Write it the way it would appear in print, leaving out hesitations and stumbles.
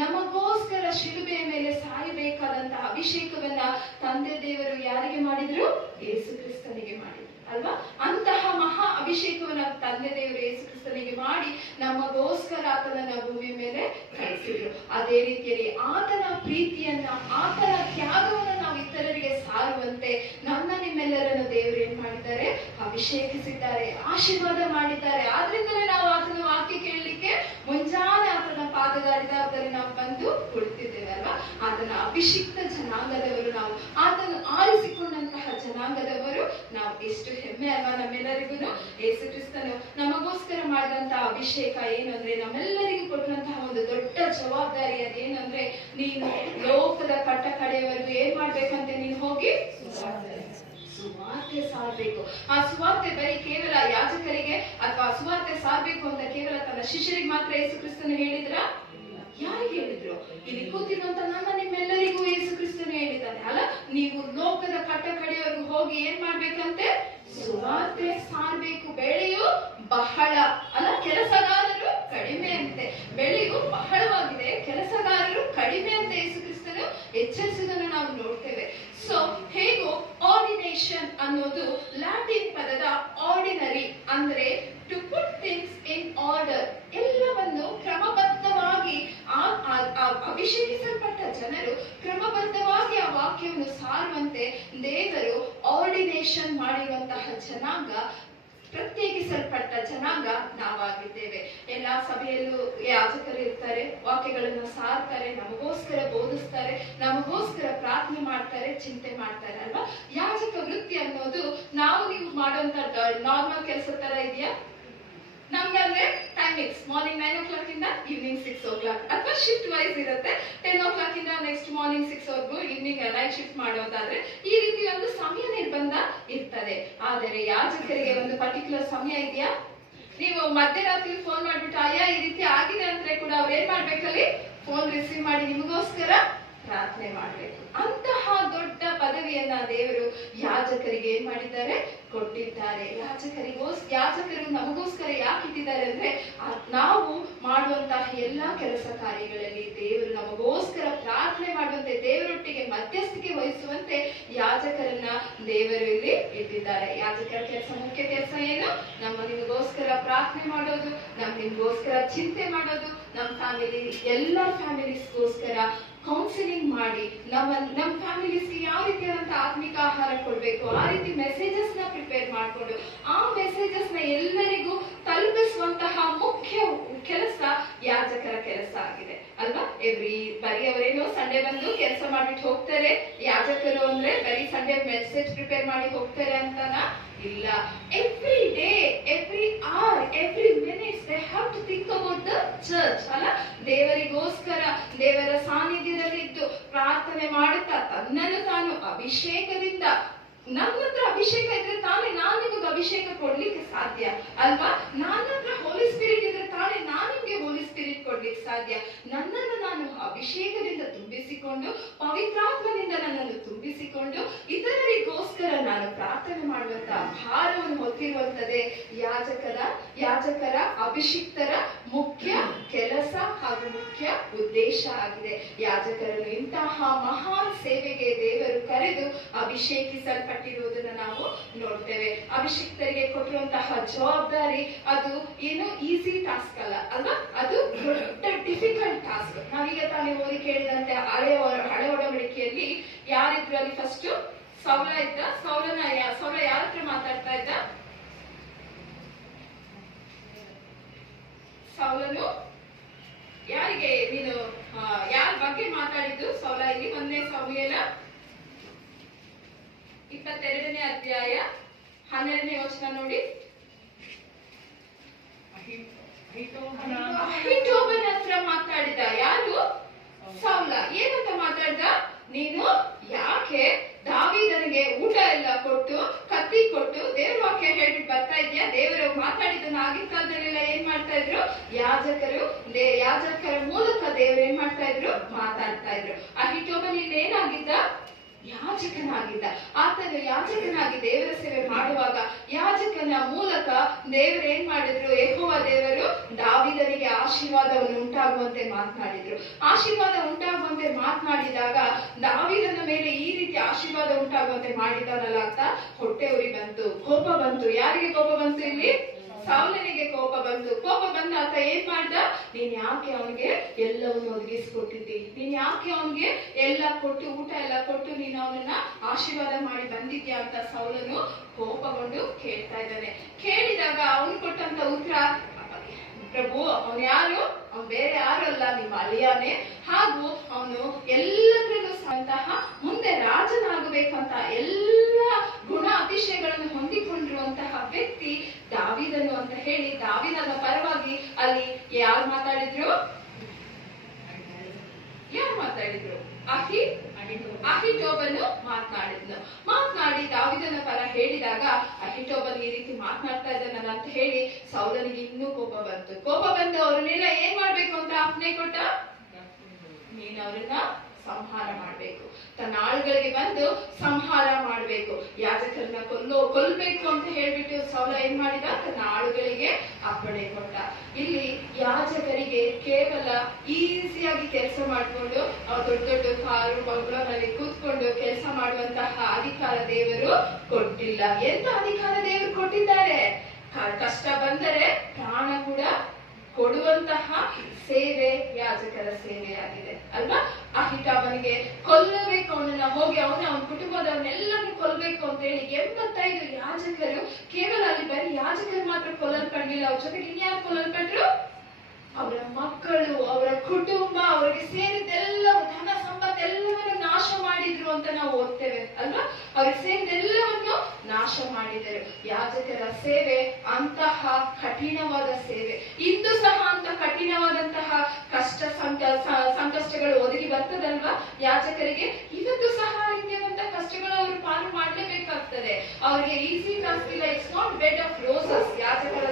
ನಮಗೋಸ್ಕರ ಶಿಲುಬೆಯ ಮೇಲೆ ಸಾಯಬೇಕಾದಂತಹ ಅಭಿಷೇಕವನ್ನ ತಂದೆ ದೇವರು ಯಾರಿಗೆ ಮಾಡಿದ್ರು? ಯೇಸು ಕ್ರಿಸ್ತನಿಗೆ ಮಾಡಿದ್ರು ಅಲ್ವಾ? ಅಂತಹ ಮಹಾ ಅಭಿಷೇಕವನ್ನ ತಂದೆ ದೇವರು ಯೇಸು ಕ್ರಿಸ್ತನಿಗೆ ಮಾಡಿ ನಮಗೋಸ್ಕರ ಆತನನ್ನ ಭೂಮಿ ಮೇಲೆ ಕಳಿಸಿದ್ರು. ಅದೇ ರೀತಿಯಲ್ಲಿ ಆತನ ಪ್ರೀತಿಯನ್ನ, ಆತನ ತ್ಯಾಗವನ್ನ ನಾವು ಇತರರಿಗೆ ಸಾರುವಂತೆ ನಿಮ್ಮೆಲ್ಲರನ್ನು ದೇವರು ಏನ್ ಮಾಡಿದ್ದಾರೆ? ಅಭಿಷೇಕಿಸಿದ್ದಾರೆ, ಆಶೀರ್ವಾದ ಮಾಡಿದ್ದಾರೆ. ಆದ್ರಿಂದಲೇ ನಾವು ಆತನ ವಾಕ್ಯ ಕೇಳಲಿಕ್ಕೆ ಮುಂಜಾನೆ ಆತನ ಪಾದದಾರಿದಲ್ಲಿ ನಾವು ಬಂದು ಕುಳಿತಿದ್ದೇವೆ ಅಲ್ವಾ? ಆತನ ಅಭಿಷಿಕ್ತ ಜನಾಂಗದವರು ನಾವು, ಆತನು ಆರಿಸಿಕೊಂಡಂತಹ ಜನಾಂಗದವರು ನಾವು. ಎಷ್ಟು ಹೆಮ್ಮೆ ಅಲ್ವಾ ನಮ್ಮೆಲ್ಲರಿಗೂ? ಯೇಸು ಕ್ರಿಸ್ತನು ನಮಗೋಸ್ಕರ ಮಾಡಿದಂತಹ ಅಭಿಷೇಕ ಏನು ಅಂದ್ರೆ, ನಮ್ಮೆಲ್ಲರಿಗೂ ಕೊಟ್ಟಂತಹ ಒಂದು ದೊಡ್ಡ ಜವಾಬ್ದಾರಿ ಅದೇನಂದ್ರೆ, ನೀನು ಲೋಕದ ಕಟ್ಟ ಕಡೆಯವರೆಗೂ ಏನ್ ಮಾಡ್ಬೇಕಂತೆ? ನೀನು ಹೋಗಿ ಸುವಾರ್ತೆ ಸಾರಬೇಕು. ಆ ಸುವಾರ್ತೆ ಬರೀ ಕೇವಲ ಯಾಜಕರಿಗೆ ಅಥವಾ ಸುವಾರ್ತೆ ಸಾರಬೇಕು ಅಂತ ಕೇವಲ ತನ್ನ ಶಿಷ್ಯರಿಗೆ ಮಾತ್ರ ಯೇಸು ಕ್ರಿಸ್ತನು ಹೇಳಿದ್ರ? ಯಾರಿಗೆ ಹೇಳಿದ್ರು? ಇಲ್ಲಿ ಕೂತಿರುವಂತ ನಿಮ್ಮೆಲ್ಲರಿಗೂ ಯೇಸು ಕ್ರಿಸ್ತನು ಹೇಳಿದ್ದಾನೆ ಅಲ್ಲ, ನೀವು ಲೋಕದ ಕಟ್ಟ ಕಡೆಯವರೆಗೂ ಹೋಗಿ ಏನ್ ಮಾಡ್ಬೇಕಂತೆ? ಸುವಾರ್ತೆ ಸಾರಬೇಕು. ಬೆಳೆಯು ಬಹಳ ಅಲ್ಲ, ಕೆಲಸಗಾರರು ಕಡಿಮೆ ಅಂತೆ. ಬೆಳೆಯು ಬಹಳವಾಗಿದೆ, ಕೆಲಸಗಾರರು ಕಡಿಮೆ ಅಂತ ಯೇಸು ಕ್ರಿಸ್ತನು ಎಚ್ಚರಿಸುವುದನ್ನು ನಾವು ನೋಡ್ತೇವೆ. ಸೊ ಹೇಗೋ ಆರ್ಡಿನೇಷನ್ ಅನ್ನೋದು ಲ್ಯಾಟಿನ್ ಪದದ ಆರ್ಡಿನರಿ ಅಂದ್ರೆ to put things in order, ಎಲ್ಲವನ್ನು ಕ್ರಮಬದ್ಧವಾಗಿ ಅಭಿಷೇಕಿಸಲ್ಪಟ್ಟ ಜನರು ಕ್ರಮಬದ್ಧವಾಗಿ ಆ ವಾಕ್ಯವನ್ನು ಸಾರುವಂತೆ ದೇವರು ಆರ್ಡಿನೇಷನ್ ಮಾಡಿರುವಂತಹ ಜನಾಂಗ, ಪ್ರತ್ಯೇಕಿಸಲ್ಪಟ್ಟ ಜನಾಂಗ ನಾವಾಗಿದ್ದೇವೆ. ಎಲ್ಲಾ ಸಭೆಯಲ್ಲೂ ಯಾಜಕರು ಇರ್ತಾರೆ, ವಾಕ್ಯಗಳನ್ನ ಸಾರ್ತಾರೆ, ನಮಗೋಸ್ಕರ ಬೋಧಿಸ್ತಾರೆ, ನಮಗೋಸ್ಕರ ಪ್ರಾರ್ಥನೆ ಮಾಡ್ತಾರೆ, ಚಿಂತೆ ಮಾಡ್ತಾರೆ ಅಲ್ವಾ? ಯಾಜಕ ವೃತ್ತಿ ಅನ್ನೋದು ನಾವು ನೀವು ಮಾಡುವಂತ ನಾರ್ಮಲ್ ಕೆಲಸ ತರ ಇದೆಯಾ? ನಮ್ಗಂದ್ರೆ ಟೈಮಿಂಗ್ಸ್ ಮಾರ್ನಿಂಗ್ 9 o'clock ಇಂದ ಈವ್ನಿಂಗ್ 6 o'clock, ಅಥವಾ ಶಿಫ್ಟ್ ವೈಸ್ ಇರುತ್ತೆ. 10 o'clock ಇಂದ ನೆಕ್ಸ್ಟ್ ಮಾರ್ನಿಂಗ್ 6 ವರೆಗೂ ಈವ್ನಿಂಗ್ ನೈಟ್ ಶಿಫ್ಟ್ ಮಾಡೋದಾದ್ರೆ ಈ ರೀತಿ ಒಂದು ಸಮಯ ನಿರ್ಬಂಧ ಇರ್ತದೆ. ಆದರೆ ಯಾಜಕರಿಗೆ ಒಂದು ಪರ್ಟಿಕ್ಯುಲರ್ ಸಮಯ ಇದೆಯಾ? ನೀವು ಮಧ್ಯರಾತ್ರಿ ಫೋನ್ ಮಾಡ್ಬಿಟ್ಟು ಅಯ್ಯ ಈ ರೀತಿ ಆಗಿದೆ ಅಂದ್ರೆ ಕೂಡ ಅವ್ರು ಏನ್ ಮಾಡ್ಬೇಕಲ್ಲಿ? ಫೋನ್ ರಿಸೀವ್ ಮಾಡಿ ನಿಮಗೋಸ್ಕರ ಪ್ರಾರ್ಥನೆ ಮಾಡ್ಬೇಕು. ಅಂತಹ ದೊಡ್ಡ ಪದವಿಯನ್ನ ದೇವರು ಯಾಜಕರಿಗೆ ಏನ್ ಮಾಡಿದ್ದಾರೆ? ಕೊಟ್ಟಿದ್ದಾರೆ. ಯಾಜಕರು ನಮಗೋಸ್ಕರ ಯಾಕೆ ಇಟ್ಟಿದ್ದಾರೆ ಅಂದ್ರೆ, ನಾವು ಮಾಡುವಂತಹ ಎಲ್ಲಾ ಕೆಲಸ ಕಾರ್ಯಗಳಲ್ಲಿ ದೇವರು ನಮಗೋಸ್ಕರ ಪ್ರಾರ್ಥನೆ ಮಾಡುವಂತೆ, ದೇವರೊಟ್ಟಿಗೆ ಮಧ್ಯಸ್ಥಿಕೆ ವಹಿಸುವಂತೆ ಯಾಜಕರನ್ನ ದೇವರು ಇಲ್ಲಿ ಇಟ್ಟಿದ್ದಾರೆ. ಯಾಜಕರ ಕೆಲಸ, ಮುಖ್ಯ ಕೆಲಸ ಏನು? ನಿಮಗೋಸ್ಕರ ಪ್ರಾರ್ಥನೆ ಮಾಡೋದು, ನಿಮಗೋಸ್ಕರ ಚಿಂತೆ ಮಾಡೋದು, ನಮ್ಮ ಫ್ಯಾಮಿಲಿ ಎಲ್ಲಾ ಫ್ಯಾಮಿಲೀಸ್ಗೋಸ್ಕರ ಕೌನ್ಸಿಲಿಂಗ್ ಮಾಡಿ ನಮ್ಮ ಫ್ಯಾಮಿಲೀಸ್ಗೆ ಯಾವ ರೀತಿಯಾದಂತ ಆತ್ಮಿಕ ಆಹಾರ ಕೊಡ್ಬೇಕು, ಆ ರೀತಿ ಮೆಸೇಜಸ್ ನ ಪ್ರಿಪೇರ್ ಮಾಡ್ಕೊಂಡು ಆ ಮೆಸೇಜಸ್ ನ ಎಲ್ಲರಿಗೂ ತಲುಪಿಸುವಂತಹ ಮುಖ್ಯ ಕೆಲಸ ಯಾಜಕರ ಕೆಲಸ ಆಗಿದೆ ಅಲ್ವಾ? ಬರೀ ಅವರೇನು ಸಂಡೇ ಬಂದು ಕೆಲಸ ಮಾಡ್ಬಿಟ್ಟು ಹೋಗ್ತಾರೆ. ಯಾಜಕರು ಅಂದ್ರೆ ಬರೀ ಸಂಡೇ ಮೆಸೇಜ್ ಪ್ರಿಪೇರ್ ಮಾಡಿ ಹೋಗ್ತಾರೆ ಅಂತನಾ? ಇಲ್ಲ. Every day, every hour, every minutes they have to think about the church ಅಲ್ಲ? ದೇವರಿಗೋಸ್ಕರ ದೇವರ ಸಾನ್ನಿಧ್ಯದಲ್ಲಿದ್ದು ಪ್ರಾರ್ಥನೆ ಮಾಡುತ್ತಾ ತನ್ನನ್ನು ತಾನು ಅಭಿಷೇಕದಿಂದ, ನನ್ನ ಹತ್ರ ಅಭಿಷೇಕ ಇದ್ರೆ ತಾನೇ ನಾನು ನಿಮಗೆ ಅಭಿಷೇಕ ಕೊಡ್ಲಿಕ್ಕೆ ಸಾಧ್ಯ ಅಲ್ವಾ? ನನ್ನ ಹತ್ರ ಹೋಲಿ ಸ್ಪಿರಿಟ್ ಇದ್ರೆ ತಾನೇ ನಾನು ನಿಮ್ಗೆ ಹೋಲಿ ಸ್ಪಿರಿಟ್ ಕೊಡ್ಲಿಕ್ಕೆ ಸಾಧ್ಯ. ನನ್ನನ್ನು ನಾನು ಅಭಿಷೇಕದಿಂದ ತುಂಬಿಸಿಕೊಂಡು, ಪವಿತ್ರಾತ್ಮನಿಂದ ನನ್ನನ್ನು ತುಂಬಿಸಿಕೊಂಡು ಇತರರಿಗೋಸ್ಕರ ನಾನು ಪ್ರಾರ್ಥನೆ ಮಾಡುವಂತ ಭಾರವನ್ನು ಹೊತ್ತಿರುವಂತದೇ ಯಾಜಕರ ಅಭಿಷಿಕ್ತರ ಮುಖ್ಯ ಕೆಲಸ ಹಾಗೂ ಮುಖ್ಯ ಉದ್ದೇಶ ಆಗಿದೆ. ಯಾಜಕರನ್ನು ಇಂತಹ ಮಹಾನ್ ಸೇವೆಗೆ ದೇವರು ಕರೆದು ಅಭಿಷೇಕಿಸಲ್ಪಟ್ಟಿರುವುದನ್ನು ನಾವು ನೋಡ್ತೇವೆ. ಅಭಿಷಿಕ್ತರಿಗೆ ಕೊಟ್ಟಿರುವಂತಹ ಜವಾಬ್ದಾರಿ ಅದು ಏನು ಈಸಿ ಟಾಸ್ಕ್ ಅಲ್ವಾ? ಅದು ದೊಡ್ಡ ಡಿಫಿಕಲ್ಟ್ ಟಾಸ್ಕ್. ನಾವೀಗ ತಾನೇ ಓದಿ ಕೇಳಿದಂತೆ ಹಳೆ ಒಡಂಬಡಿಕೆಯಲ್ಲಿ ಯಾರಿದ್ರು ಅಲ್ಲಿ? ಫಸ್ಟ್ ಸೌಲ ಇದ್ದ. ಸೌಲ ಯಾರ ಹತ್ರ ಮಾತಾಡ್ತಾ ಇದ್ದ? ಸೌಲನು ಯಾರಿಗೆ ನೀನು ಯಾರ ಬಗ್ಗೆ ಮಾತಾಡಿದ್ದು ಸೌಲ? ಇಲ್ಲಿ 1ನೇ ಸಮುವೇಲ 22ನೇ ಅಧ್ಯಾಯ 12ನೇ ವಚನ ನೋಡಿ. ಅಹೀಟೋಬನ ಹತ್ರ ಮಾತಾಡಿದ ಯಾರು? ಸೌಲ. ಏನಂತ ಮಾತಾಡ್ದ? ನೀನು ಯಾಕೆ ದಾವೀದನಿಗೆ ಊಟ ಎಲ್ಲ ಕೊಟ್ಟು ಕತ್ತಿ ಕೊಟ್ಟು ದೇವ್ರ ವಾಕ್ಯ ಹೇಳ್ಬಿಟ್ಟು ಬರ್ತಾ ಇದ್ಯಾ? ದೇವರು ಮಾತಾಡಿದ್ದನ್ನ ಆಗಿನ ಕಾಲದಲ್ಲೆಲ್ಲ ಏನ್ ಮಾಡ್ತಾ ಇದ್ರು? ಯಾಜಕರ ಮೂಲಕ ದೇವರು ಏನ್ ಮಾಡ್ತಾ ಇದ್ರು? ಮಾತಾಡ್ತಾ ಇದ್ರು. ಅಹೀಟೋಬನ್ ಇಲ್ಲಿ ಏನಾಗಿದ್ದ? ಯಾಜಕನಾಗಿದ್ದ. ಆತನು ಯಾಜಕನಾಗಿ ದೇವರ ಸೇವೆ ಮಾಡುವಾಗ ಯಾಜಕನ ಮೂಲಕ ದೇವರು ಏನ್ ಮಾಡಿದ್ರು, ಯೆಹೋವ ದೇವರು ದಾವೀದನಿಗೆ ಆಶೀರ್ವಾದವನ್ನು ಉಂಟಾಗುವಂತೆ ಮಾತನಾಡಿದ್ರು. ಆಶೀರ್ವಾದ ಉಂಟಾಗುವಂತೆ ಮಾತನಾಡಿದಾಗ ದಾವೀದನ ಮೇಲೆ ಈ ರೀತಿ ಆಶೀರ್ವಾದ ಉಂಟಾಗುವಂತೆ ಮಾಡಿದ್ದಾನಲ್ಲ ಅಂತ ಹೊಟ್ಟೆ ಉರಿ ಬಂತು, ಕೋಪ ಬಂತು. ಯಾರಿಗೆ ಕೋಪ ಬಂತು ಇಲ್ಲಿ? ಸೌಲನಿಗೆ ಕೋಪ ಬಂತು. ಕೋಪ ಬಂದ ಆತ ಏನ್ ಮಾಡ್ದ, ನೀನ್ ಯಾಕೆ ಅವನಿಗೆ ಎಲ್ಲವನ್ನು ಒದಗಿಸ್ಕೊಟ್ಟಿದ್ದಿ, ನೀನ್ ಯಾಕೆ ಅವನಿಗೆ ಎಲ್ಲ ಕೊಟ್ಟು, ಊಟ ಎಲ್ಲ ಕೊಟ್ಟು ನೀನು ಅವನನ್ನ ಆಶೀರ್ವಾದ ಮಾಡಿ ಬಂದಿದ್ಯಾ ಅಂತ ಸೌಲನು ಕೋಪಗೊಂಡು ಕೇಳ್ತಾ ಇದ್ದಾನೆ. ಕೇಳಿದಾಗ ಅವನು ಕೊಟ್ಟಂತ ಉತ್ತರ, ಪ್ರಭು ಅವನು ಯಾರು, ಅವನು ಬೇರೆ ಯಾರು ಅಲ್ಲ, ನಿಮ್ಮ ಅಳಿಯಾನೆ. ಹಾಗೂ ಅವನು ಎಲ್ಲದರಲ್ಲೂ ಸಹ ಮುಂದೆ ರಾಜನಾಗಬೇಕಂತ ಎಲ್ಲ ಗುಣ ಅತಿಶಯಗಳನ್ನು ಹೊಂದಿಕೊಂಡಿರುವಂತಹ ವ್ಯಕ್ತಿ ದಾವೀದನು ಅಂತ ಹೇಳಿ ದಾವೀದನ ಪರವಾಗಿ ಅಲ್ಲಿ ಯಾರು ಮಾತಾಡಿದ್ರು? ಅಹಿಟೋಬನು ಮಾತನಾಡಿ ದಾವೀದನ ಪರ ಹೇಳಿದಾಗ ಅಹಿಟೋಬನ್ ಈ ರೀತಿ ಮಾತನಾಡ್ತಾ ಇದ್ದಾನಲ್ಲ ಅಂತ ಹೇಳಿ ಸೌಲನಿಗೆ ಇನ್ನೂ ಕೋಪ ಬಂತು. ಕೋಪ ಬಂದು ಅವ್ರನ್ನೆಲ್ಲ ಏನ್ ಮಾಡ್ಬೇಕು ಅಂತ ಆಜ್ಞೆ ಕೊಟ್ಟ, ನೀನ್ ಅವ್ರನ್ನ ಸಂಹಾರ ಮಾಡ್ಬೇಕು, ತನ್ನ ಆಳುಗಳಿಗೆ ಬಂದು ಸಂಹಾರ ಮಾಡ್ಬೇಕು, ಯಾಜಕರನ್ನ ಕೊಲ್ಬೇಕು ಅಂತ ಹೇಳ್ಬಿಟ್ಟು ಸೌಲ ಏನ್ ಮಾಡಿದ, ತನ್ನ ಆಳುಗಳಿಗೆ ಅಪ್ಪಣೆ ಕೊಟ್ಟ. ಇಲ್ಲಿ ಯಾಜಕರಿಗೆ ಕೇವಲ ಈಸಿಯಾಗಿ ಕೆಲಸ ಮಾಡ್ಕೊಂಡು ದೊಡ್ಡ ದೊಡ್ಡ ಕಾರು ಬಂಗ್ಲೋನಲ್ಲಿ ಕೂತ್ಕೊಂಡು ಕೆಲಸ ಮಾಡುವಂತಹ ಅಧಿಕಾರ ದೇವರು ಕೊಟ್ಟಿಲ್ಲ. ಎಂತ ಅಧಿಕಾರ ದೇವರು ಕೊಟ್ಟಿದ್ದಾರೆ? ಕಷ್ಟ ಬಂದರೆ ಪ್ರಾಣ ಕೂಡ ಕೊಡುವಂತಹ ಸೇವೆ ಯಾಜಕರ ಸೇವೆಯಾಗಿದೆ ಅಲ್ವಾ? ಅಹಿಟೋಬನಿಗೆ ಕೊಲ್ಲಬೇಕು, ಅವನನ್ನ ಹೋಗಿ ಅವನ ಕುಟುಂಬದವನ್ನೆಲ್ಲರೂ ಕೊಲ್ಲಬೇಕು ಅಂತ ಹೇಳಿ 85 ಯಾಜಕರು, ಕೇವಲ ಅಲ್ಲಿ ಬರೀ ಯಾಜಕರು ಮಾತ್ರ ಕೊಲ್ಲಲ್ಪಡ್ಲಿಲ್ಲ, ಅವ್ರ ಜೊತೆಗೆ ಇನ್ಯಾರು ಕೊಲ್ಲಲ್ಪಟ್ರು? ಅವರ ಮಕ್ಕಳು, ಅವರ ಕುಟುಂಬ, ಅವರಿಗೆ ಸೇರಿದ್ದೆಲ್ಲವೂ, ಧನ ಸಂಪತ್ತೆಲ್ಲವನ್ನು ನಾಶ ಮಾಡಿದ್ರು ಅಂತ ನಾವು ಓದ್ತೇವೆ ಅಲ್ವಾ? ಅವ್ರಿಗೆ ಸೇರಿದೆಲ್ಲವನ್ನು ನಾಶ ಮಾಡಿದರು. ಯಾಜಕರ ಸೇವೆ ಅಂತಹ ಕಠಿಣವಾದ ಸೇವೆ. ಇಂದು ಸಹ ಅಂತ ಕಠಿಣವಾದಂತಹ ಸಂಕಷ್ಟಗಳು ಒದಗಿ ಬರ್ತದಲ್ವಾ ಯಾಜಕರಿಗೆ? ಇವತ್ತು ಸಹ ರೀತಿಯಾದಂತಹ ಕಷ್ಟಗಳು ಅವರು ಪಾಲು ಮಾಡಲೇಬೇಕಾಗ್ತದೆ. ಅವರಿಗೆ ಈಸಿ ಟಾಸ್ಕ್ ಇಲ್ಲ. It's not bed of roses ಯಾಜಕರ